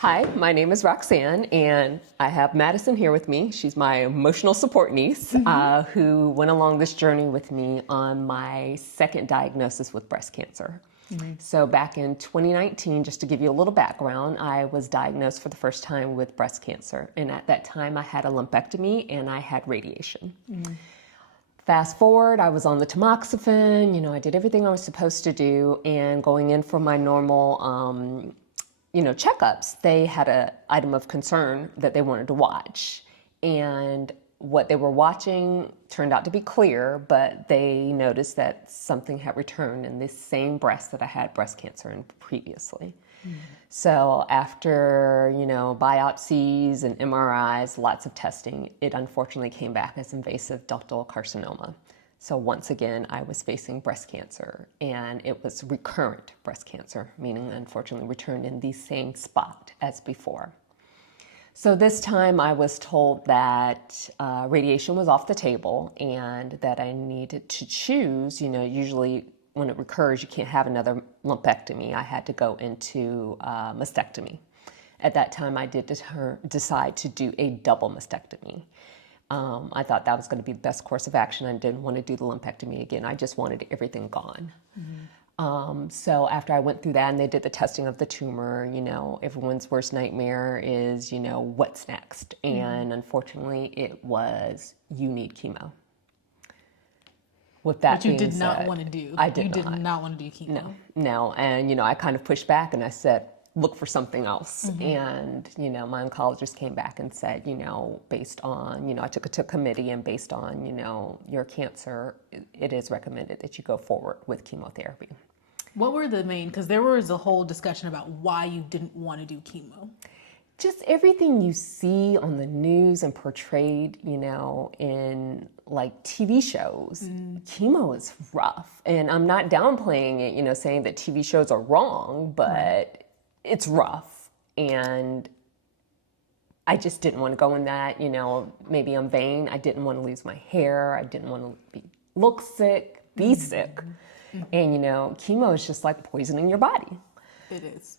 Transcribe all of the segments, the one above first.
Hi, my name is Roxanne, and I have Madison here with me. She's my emotional support niece who went along this journey with me on my second diagnosis with breast cancer. So back in 2019, just to give you a little background, I was diagnosed for the first time with breast cancer. And at that time, I had a lumpectomy and I had radiation. Fast forward, I was on the tamoxifen, I did everything I was supposed to do, and going in for my normal checkups, they had an item of concern that they wanted to watch. And what they were watching turned out to be clear, but they noticed that something had returned in this same breast that I had breast cancer in previously. So after, biopsies and MRIs, lots of testing, it unfortunately came back as invasive ductal carcinoma. So once again, I was facing breast cancer, and it was recurrent breast cancer, meaning unfortunately returned in the same spot as before. So this time I was told that radiation was off the table and that I needed to choose, usually when it recurs, you can't have another lumpectomy. I had to go into mastectomy. At that time, I did decide to do a double mastectomy. I thought that was going to be the best course of action. I didn't want to do the lumpectomy again. I just wanted everything gone. So after I went through that and they did the testing of the tumor, everyone's worst nightmare is, what's next? And unfortunately, it was, you need chemo. With that But you being did not said, want to do. I did You not. did not want to do chemo. No. And, I kind of pushed back and I said, look for something else. And, my oncologist came back and said, based on, I took it to a committee, and based on, your cancer, it is recommended that you go forward with chemotherapy. What were the main, because there was a whole discussion about why you didn't want to do chemo. Just everything you see on the news and portrayed, in like TV shows. Chemo is rough. And I'm not downplaying it, saying that TV shows are wrong, but it's rough. And I just didn't want to go in that, maybe I'm vain. I didn't want to lose my hair. I didn't want to look sick, be sick. And, chemo is just like poisoning your body. It is.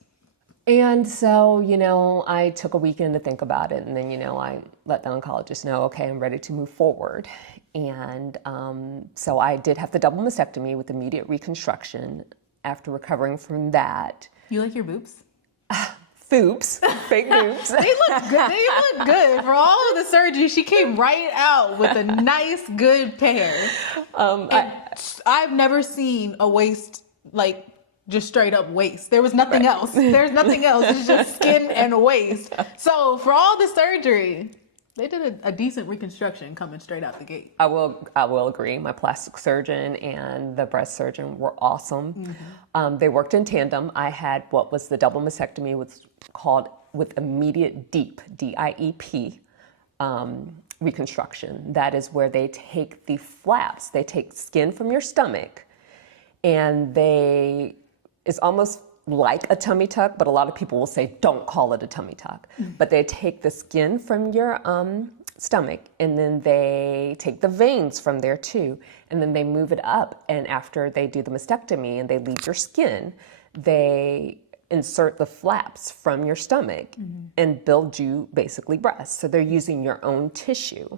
And so, I took a weekend to think about it. And then, I let the oncologist know, okay, I'm ready to move forward. And so I did have the double mastectomy with immediate reconstruction. After recovering from that. You like your boobs? Foobs, fake boobs. They look good. They look good. For all of the surgery, she came right out with a nice, good pair. I've never seen a waist like just straight up waist. There was nothing else. There's nothing else. It's just skin and waist. So for all the surgery, they did a decent reconstruction coming straight out the gate. I will agree. My plastic surgeon and the breast surgeon were awesome. They worked in tandem. I had what was the double mastectomy, was called with immediate DIEP, D-I-E-P, reconstruction. That is where they take the flaps. They take skin from your stomach, and it's almost like a tummy tuck, but a lot of people will say, don't call it a tummy tuck. But they take the skin from your stomach, and then they take the veins from there too, and then they move it up. And after they do the mastectomy and they leave your skin, they insert the flaps from your stomach and build you basically breasts. So they're using your own tissue,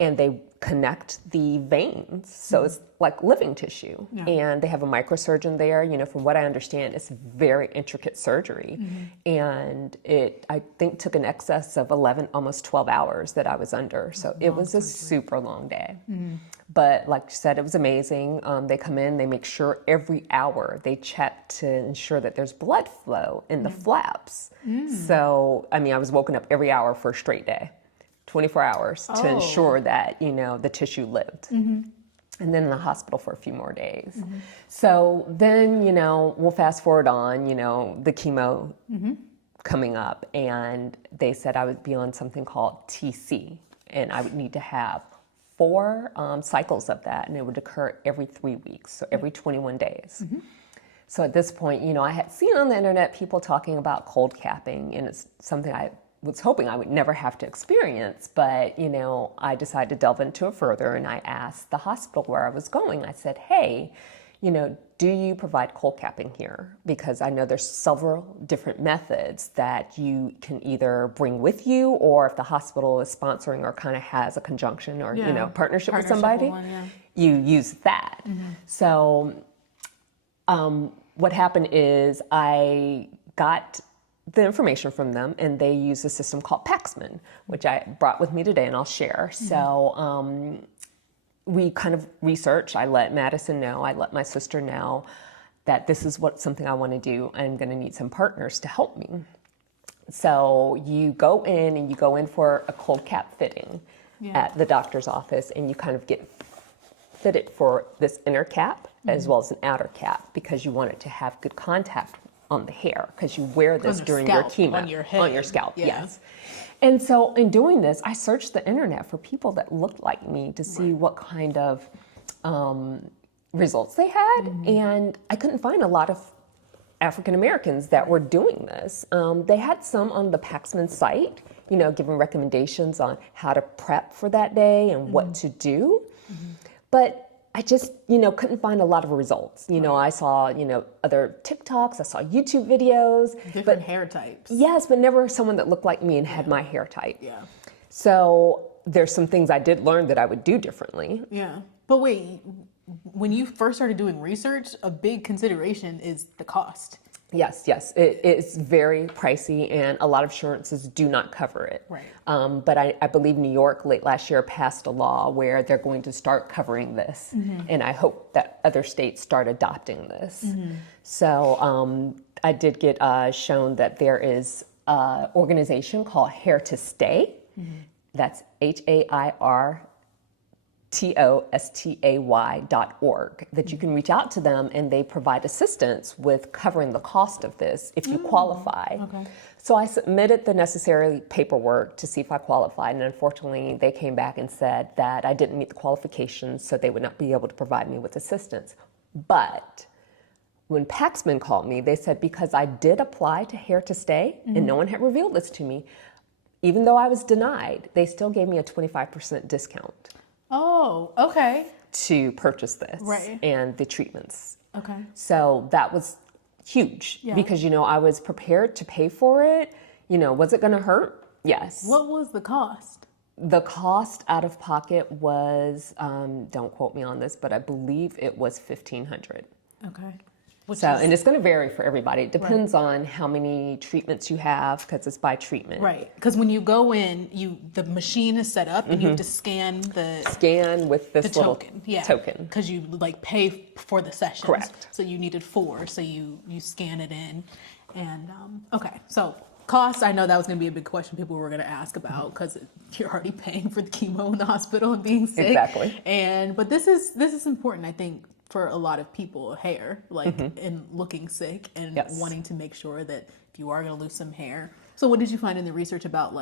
and they connect the veins. So it's like living tissue. And they have a microsurgeon there. From what I understand, it's very intricate surgery. And it, I think, took an excess of 11, almost 12 hours that I was under. So it was a super long day. But like you said, it was amazing. They come in, they make sure every hour they check to ensure that there's blood flow in the flaps. So, I was woken up every hour for a straight day, 24 hours to ensure that, the tissue lived. And then in the hospital for a few more days. So then, we'll fast forward on, the chemo coming up, and they said I would be on something called TC, and I would need to have 4 cycles of that, and it would occur every 3 weeks, so every 21 days. So at this point, I had seen on the internet people talking about cold capping, and it's something I was hoping I would never have to experience, but, I decided to delve into it further, and I asked the hospital where I was going. I said, hey, do you provide cold capping here? Because I know there's several different methods that you can either bring with you, or if the hospital is sponsoring or kind of has a conjunction or, partnership with somebody, you use that. So what happened is I got the information from them, and they use a system called Paxman, which I brought with me today and I'll share. So we kind of researched. I let Madison know, I let my sister know that this is something I want to do. I'm going to need some partners to help me. So you go in for a cold cap fitting at the doctor's office, and you kind of get fitted for this inner cap as well as an outer cap, because you want it to have good contact on the hair, because you wear this during your chemo. On your scalp, yes. And so in doing this, I searched the internet for people that looked like me to see what kind of results they had. And I couldn't find a lot of African Americans that were doing this. They had some on the Paxman site, giving recommendations on how to prep for that day and what to do. But I just, couldn't find a lot of results. I saw, other TikToks, I saw YouTube videos. Different hair types. Yes, but never someone that looked like me and had my hair type. Yeah. So there's some things I did learn that I would do differently. Yeah. But wait, when you first started doing research, a big consideration is the cost. Yes. It's very pricey, and a lot of insurances do not cover it. Right. But I believe New York late last year passed a law where they're going to start covering this. And I hope that other states start adopting this. So I did get shown that there is an organization called Hair to Stay. That's HAIRTOSTAY.org, that you can reach out to them, and they provide assistance with covering the cost of this if you qualify. Okay. So I submitted the necessary paperwork to see if I qualified, and unfortunately they came back and said that I didn't meet the qualifications, so they would not be able to provide me with assistance. But when Paxman called me, they said because I did apply to Hair to Stay, and no one had revealed this to me, even though I was denied, they still gave me a 25% discount. Oh, okay. To purchase this and the treatments. Okay. So that was huge because, I was prepared to pay for it. Was it going to hurt? Yes. What was the cost? The cost out of pocket was, don't quote me on this, but I believe it was $1,500. Okay. And it's going to vary for everybody. It depends on how many treatments you have, because it's by treatment. Right. Because when you go in, the machine is set up, and you have to scan with this little token. Because you pay for the sessions. Correct. So you needed 4, so you scan it in, and okay. So cost, I know that was going to be a big question people were going to ask about, because you're already paying for the chemo in the hospital and being sick. Exactly. But this is important, I think, for a lot of people, hair, and looking sick and wanting to make sure that if you are going to lose some hair. So what did you find in the research about,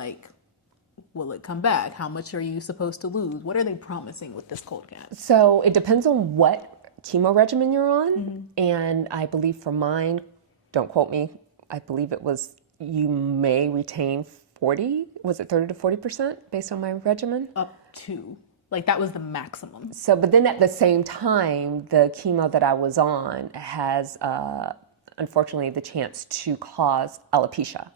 will it come back? How much are you supposed to lose? What are they promising with this cold cap? So it depends on what chemo regimen you're on. And I believe for mine, don't quote me, I believe it was, you may retain 30 to 40% based on my regimen? Up to. That was the maximum. So, but then at the same time, the chemo that I was on has, unfortunately, the chance to cause alopecia.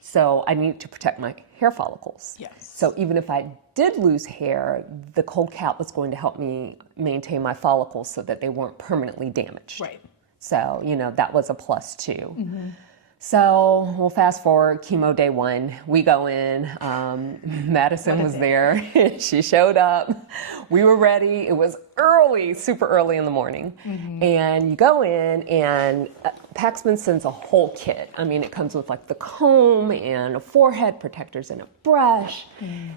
So I need to protect my hair follicles. Yes. So even if I did lose hair, the cold cap was going to help me maintain my follicles so that they weren't permanently damaged. Right. So, that was a plus too. So we'll fast forward, chemo day 1, we go in, Madison was there, she showed up, we were ready, it was early, super early in the morning, and you go in and Paxman sends a whole kit. I mean, it comes with the comb and a forehead protectors and a brush,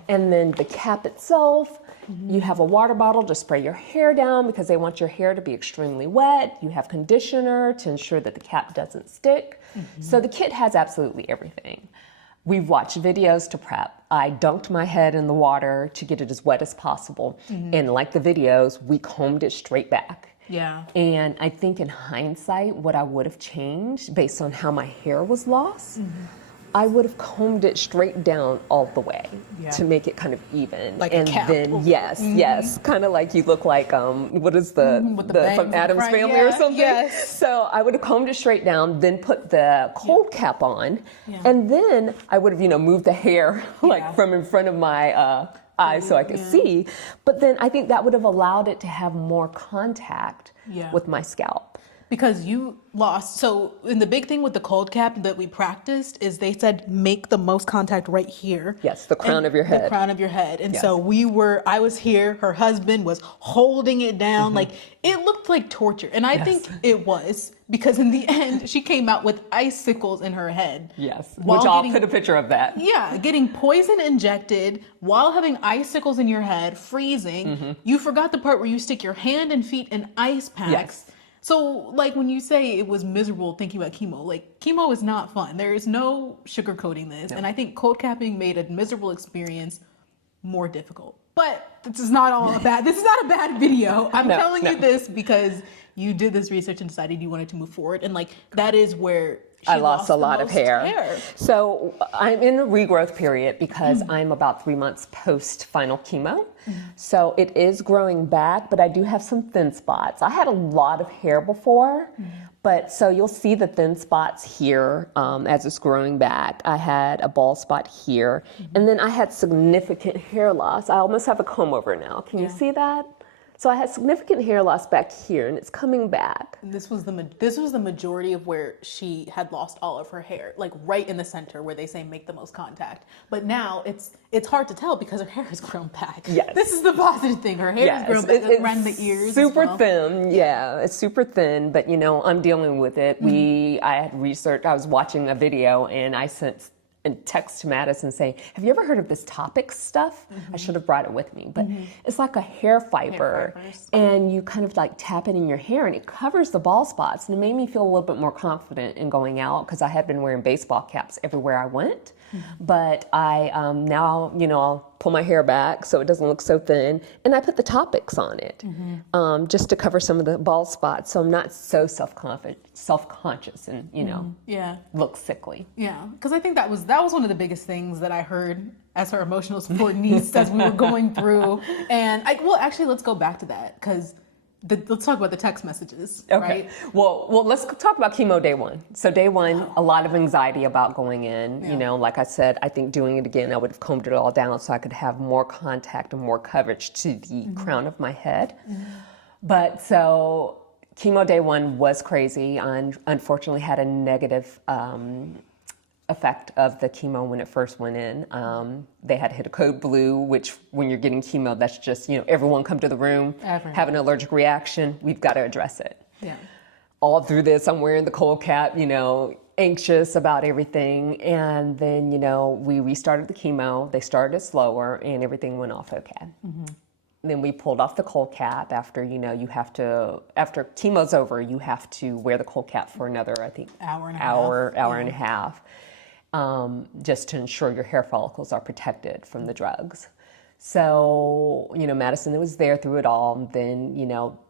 and then the cap itself. You have a water bottle to spray your hair down because they want your hair to be extremely wet. You have conditioner to ensure that the cap doesn't stick. So the kit has absolutely everything. We've watched videos to prep. I dunked my head in the water to get it as wet as possible. And like the videos, we combed it straight back. Yeah. And I think in hindsight, what I would have changed based on how my hair was lost, I would have combed it straight down all the way Yeah. to make it kind of even. Like and a cap. then yes, kind of like you look like what is the with the bangs from in the Addams front. Family or Yeah, something? yes. So I would have combed it straight down, then put the cold cap on, Yeah. and then I would have moved the hair like Yeah. from in front of my eyes so I could see. But then I think that would have allowed it to have more contact with my scalp. Because you lost. So, in the big thing with the cold cap that we practiced is they said make the most contact right here. Yes, the crown of your head. The crown of your head. And Yes. so I was here, her husband was holding it down. Like, it looked like torture. And I think it was, because in the end, she came out with icicles in her head. Yes, while which I'll put a picture of that. Yeah, getting poison injected while having icicles in your head, freezing. You forgot the part where you stick your hand and feet in ice packs. Yes. So, like, when you say it was miserable thinking about chemo, like, chemo is not fun. There is no sugarcoating this. No. And I think cold capping made a miserable experience more difficult. But this is not all bad. This is not a bad video. I'm telling you this because you did this research and decided you wanted to move forward. And, like, that is where I lost a the lot of most hair. So I'm in a regrowth period because I'm about 3 months post final chemo. So it is growing back, but I do have some thin spots. I had a lot of hair before, but so you'll see the thin spots here as it's growing back. I had a bald spot here, and then I had significant hair loss. I almost have a comb over now. Can you see that? So I had significant hair loss back here, and it's coming back. And this was the majority of where she had lost all of her hair, like right in the center where they say make the most contact. But now it's hard to tell because her hair has grown back. Yes. This is the positive thing. Her hair has grown back around the ears. Super as well. thin, yeah. It's super thin, but I'm dealing with it. I had researched. I was watching a video, and I sent a text to Madison saying, "Have you ever heard of this Topic stuff?" I should have brought it with me, but it's like a hair fiber, and you kind of like tap it in your hair, and it covers the bald spots, and it made me feel a little bit more confident in going out because I had been wearing baseball caps everywhere I went. But I now, I'll pull my hair back so it doesn't look so thin, and I put the Topics on it just to cover some of the bald spots, so I'm not so self-conscious and look sickly. Yeah, because I think that was one of the biggest things that I heard as her emotional support niece as we were going through. And actually, let's go back to that because let's talk about the text messages. Okay. Right? Well, let's talk about chemo day one. So day one, a lot of anxiety about going in. Like I said, I think doing it again, I would have combed it all down so I could have more contact and more coverage to the crown of my head. But so chemo day one was crazy. I unfortunately had a negative effect of the chemo when it first went in. They had hit a code blue, which when you're getting chemo, that's just, everyone come to the room, have an allergic reaction, we've got to address it. Yeah. All through this, I'm wearing the cold cap, anxious about everything. And then, we restarted the chemo. They started slower and everything went off okay. Then we pulled off the cold cap after, after chemo's over, you have to wear the cold cap for another, I think, hour and a half. Just to ensure your hair follicles are protected from the drugs. So, Madison was there through it all. And then,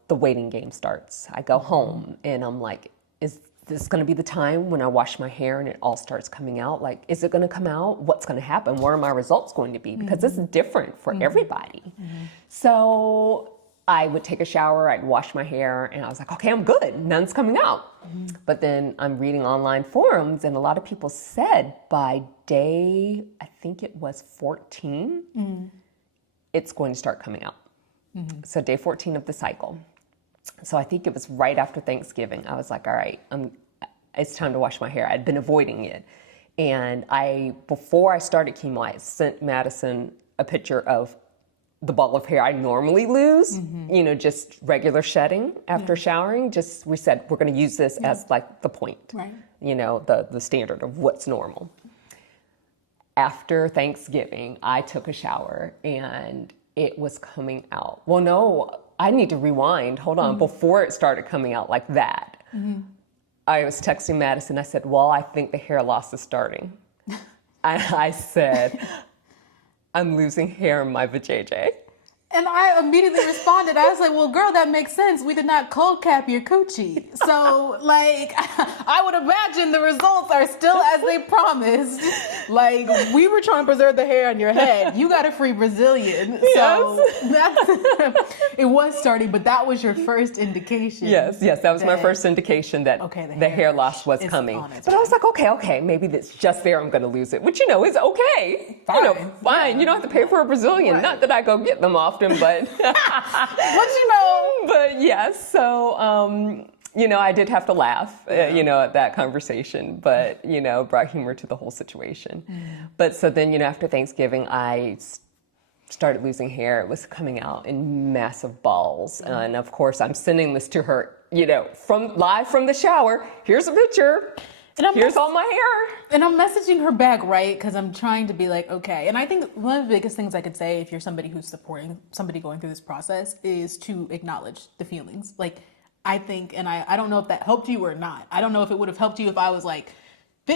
the waiting game starts. I go home and I'm like, is this going to be the time when I wash my hair and it all starts coming out? Like, is it going to come out? What's going to happen? What are my results going to be? Because this is different for everybody. So I would take a shower, I'd wash my hair, and I was like, okay, I'm good. None's coming out. But then I'm reading online forums, and a lot of people said by day, I think it was 14, it's going to start coming out. So day 14 of the cycle. So I think it was right after Thanksgiving. I was like, all right, it's time to wash my hair. I'd been avoiding it. And before I started chemo, I sent Madison a picture of the ball of hair I normally lose, just regular shedding after showering. We said, we're going to use this as like the point, right. The standard of what's normal. After Thanksgiving, I took a shower and it was coming out. Well, no, I need to rewind. Hold on. Before it started coming out like that, I was texting Madison. I said, well, I think the hair loss is starting. I said, I'm losing hair in my vajayjay. And I immediately responded. I was like, well, girl, that makes sense. We did not cold cap your coochie. So, like, I would imagine the results are still as they promised. Like, we were trying to preserve the hair on your head. You got a free Brazilian. So, it was starting, but that was your first indication. Yes, that was my first indication that the hair loss was coming. But I was like, okay, maybe that's just there. I'm going to lose it, which, is okay. Fine. Fine. You don't have to pay for a Brazilian. Right. Not that I go get them often, but but yes. So I did have to laugh, at that conversation, but brought humor to the whole situation. But so then after Thanksgiving, I started losing hair. It was coming out in massive balls, and of course I'm sending this to her, live from the shower. Here's a picture. And here's all my hair. And I'm messaging her back, right? Because I'm trying to be like, okay. And I think one of the biggest things I could say if you're somebody who's supporting somebody going through this process is to acknowledge the feelings. Like, I think, and I don't know if that helped you or not. I don't know if it would have helped you if I was like,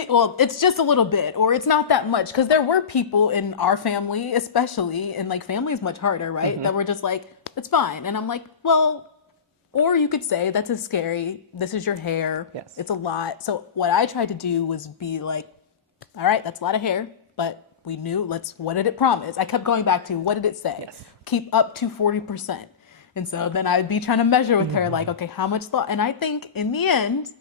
well, it's just a little bit, or it's not that much. Because there were people in our family, especially, and like family is much harder, right? That were just like, it's fine. And I'm like, well, or you could say, that's as scary. This is your hair. Yes. It's a lot. So what I tried to do was be like, all right, that's a lot of hair, but we knew, what did it promise? I kept going back to, what did it say? Yes. Keep up to 40%. And so then I'd be trying to measure with her, like, okay, how much thought? And I think in the end,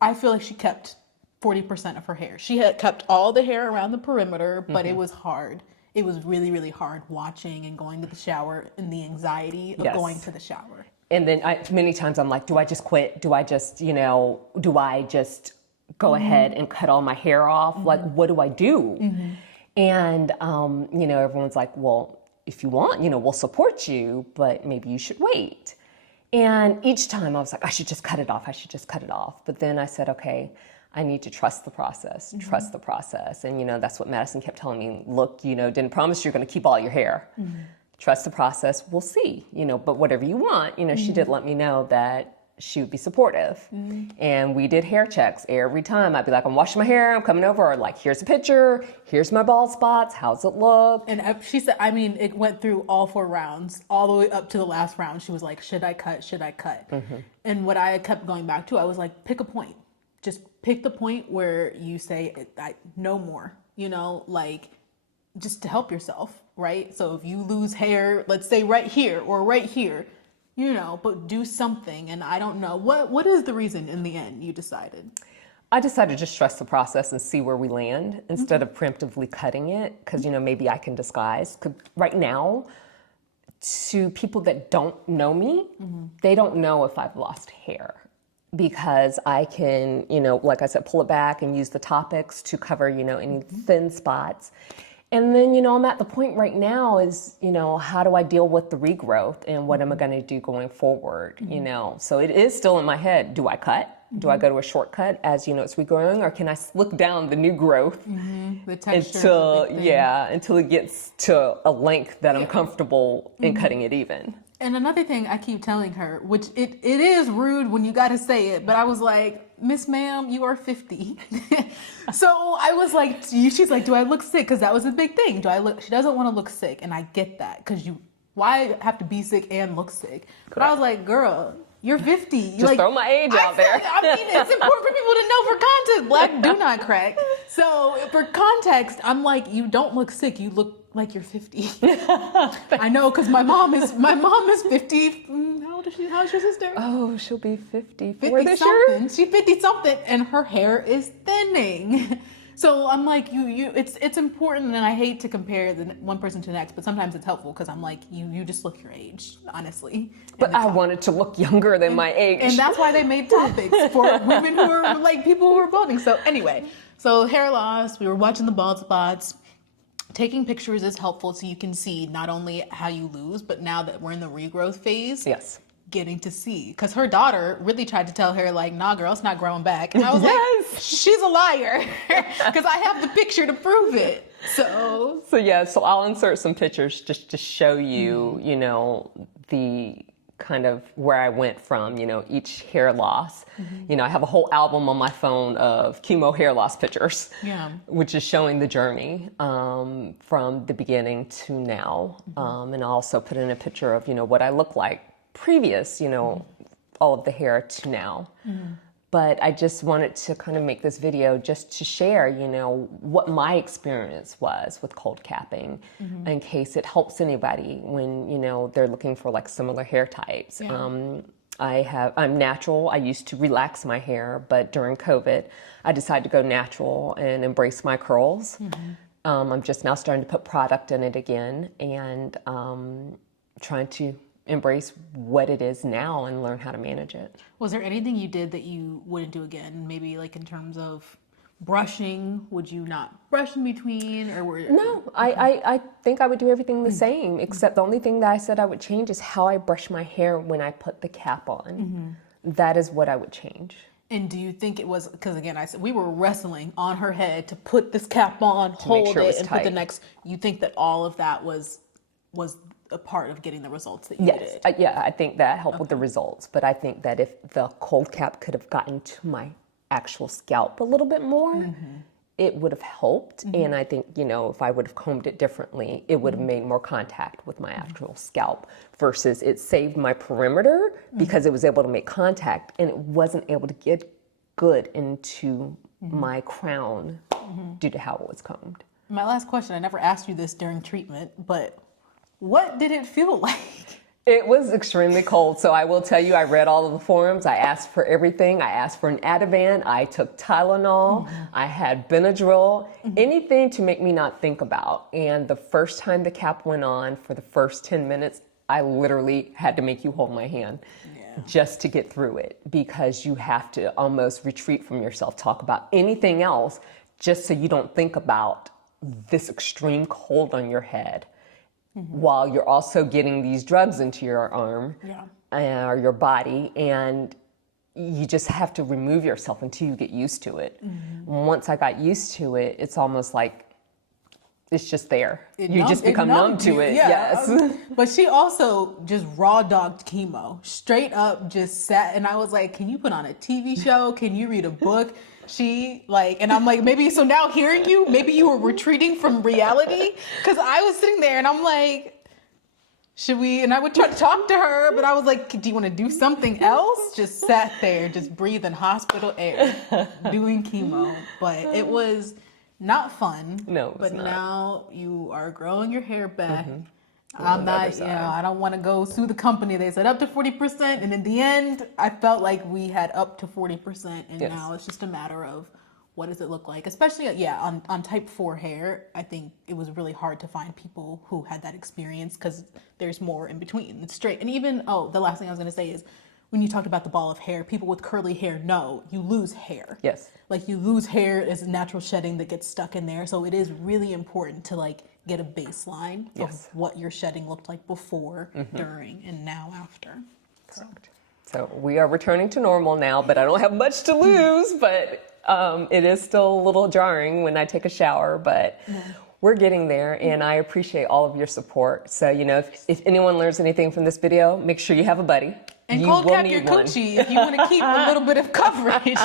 I feel like she kept 40% of her hair. She had kept all the hair around the perimeter, but it was hard. It was really, really hard watching and going to the shower and the anxiety of going to the shower. And then many times I'm like, do I just quit? Do I just, go ahead and cut all my hair off? Like, what do I do? And, everyone's like, well, if you want, we'll support you, but maybe you should wait. And each time I was like, I should just cut it off. But then I said, okay, I need to trust the process, And, that's what Madison kept telling me. Look, didn't promise you're going to keep all your hair. Trust the process. We'll see, but whatever you want, she did let me know that she would be supportive. And we did hair checks every time. I'd be like, I'm washing my hair. I'm coming over. Or like, here's a picture. Here's my bald spots. How's it look? And she said, it went through all 4 rounds, all the way up to the last round. She was like, should I cut? And what I kept going back to, I was like, pick a point. Just pick the point where you say, no more, just to help yourself, right? So if you lose hair, let's say right here or right here, but do something. And I don't know, what is the reason in the end you decided? I decided to just trust the process and see where we land instead of preemptively cutting it. Because, maybe I can disguise. 'Cause right now, to people that don't know me, they don't know if I've lost hair. Because I can, like I said, pull it back and use the topics to cover, any thin spots. And then, I'm at the point right now is, how do I deal with the regrowth and what am I going to do going forward, So it is still in my head. Do I cut? Do I go to a shortcut as, it's regrowing? Or can I slick down the new growth the texture until it gets to a length that I'm comfortable in cutting it even? And another thing I keep telling her, which it is rude when you got to say it, but I was like, Miss Ma'am, you are 50. So I was like, she's like, do I look sick? Because that was a big thing. She doesn't want to look sick. And I get that because why have to be sick and look sick? Correct. But I was like, girl, you're 50. Just throw my age out there. It's important for people to know for context. Black do not crack. So for context, I'm like, you don't look sick. You look like you're 50. I know, because my mom is 50. How old is she? How is your sister? Oh, she'll be 54 50 this something. year. She's 50 something, and her hair is thinning. So I'm like, it's important, and I hate to compare the one person to the next, but sometimes it's helpful because I'm like, you just look your age, honestly. But I wanted to look younger than my age. And that's why they made topics for women who are like people who are balding. So anyway, hair loss, we were watching the bald spots. Taking pictures is helpful so you can see not only how you lose, but now that we're in the regrowth phase. Yes. Getting to see, because her daughter really tried to tell her like, nah girl, it's not growing back, and I was like, she's a liar, because I have the picture to prove it. So I'll insert some pictures just to show you the kind of where I went from, each hair loss. I have a whole album on my phone of chemo hair loss pictures, which is showing the journey from the beginning to now. And I also put in a picture of, what I look like previous, all of the hair to now. But I just wanted to kind of make this video just to share, what my experience was with cold capping in case it helps anybody when, they're looking for like similar hair types. I'm natural. I used to relax my hair, but during COVID, I decided to go natural and embrace my curls. I'm just now starting to put product in it again and trying to embrace what it is now and learn how to manage it. Was there anything you did that you wouldn't do again? Maybe like in terms of brushing, would you not brush in between, or were No, I think I would do everything the same, except the only thing that I said I would change is how I brush my hair when I put the cap on. That is what I would change. And do you think it was, because again, I said we were wrestling on her head to put this cap on, hold it, and put the next, you think that all of that was a part of getting the results that you did? Yeah, I think that helped with the results. But I think that if the cold cap could have gotten to my actual scalp a little bit more, it would have helped. And I think, if I would have combed it differently, it would have made more contact with my actual scalp versus it saved my perimeter because it was able to make contact and it wasn't able to get good into my crown due to how it was combed. My last question, I never asked you this during treatment, but what did it feel like? It was extremely cold. So I will tell you, I read all of the forums. I asked for everything. I asked for an Ativan. I took Tylenol. I had Benadryl, anything to make me not think about. And the first time the cap went on, for the first 10 minutes, I literally had to make you hold my hand just to get through it, because you have to almost retreat from yourself, talk about anything else, just so you don't think about this extreme cold on your head. While you're also getting these drugs into your arm or your body, and you just have to remove yourself until you get used to it. Once I got used to it, it's almost like it's just there. You just become numb to it. Yes. But she also just raw dogged chemo, straight up just sat, and I was like, can you put on a TV show? Can you read a book? And I'm like, maybe, so now hearing you, maybe you were retreating from reality, because I was sitting there and I'm like, should we, and I would try to talk to her, but I was like, do you want to do something else? Just sat there, just breathing hospital air, doing chemo. But it was not fun. No, but not. Now you are growing your hair back. I'm not, I don't want to go sue the company. They said up to 40%. And in the end, I felt like we had up to 40%. And now it's just a matter of what does it look like? Especially, on type 4 hair, I think it was really hard to find people who had that experience because there's more in between. It's straight. And even, the last thing I was going to say is when you talked about the ball of hair, people with curly hair know you lose hair. Yes. Like you lose hair as natural shedding that gets stuck in there. So it is really important to get a baseline of what your shedding looked like before, during, and now after. So we are returning to normal now, but I don't have much to lose, but it is still a little jarring when I take a shower, but we're getting there, and I appreciate all of your support. So, if anyone learns anything from this video, make sure you have a buddy. And cold cap your coochie if you want to keep a little bit of coverage.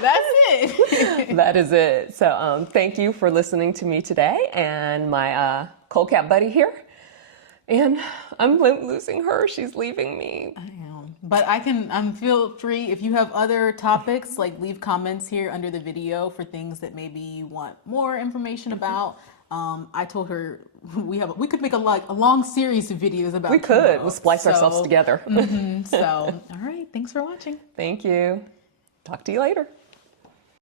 That's it. That is it. So thank you for listening to me today and my cold cap buddy here. And I'm losing her. She's leaving me. I am. But feel free, if you have other topics, leave comments here under the video for things that maybe you want more information about. I told her we could make a long series of videos about. We could. We'll splice ourselves together. So, all right. Thanks for watching. Thank you. Talk to you later.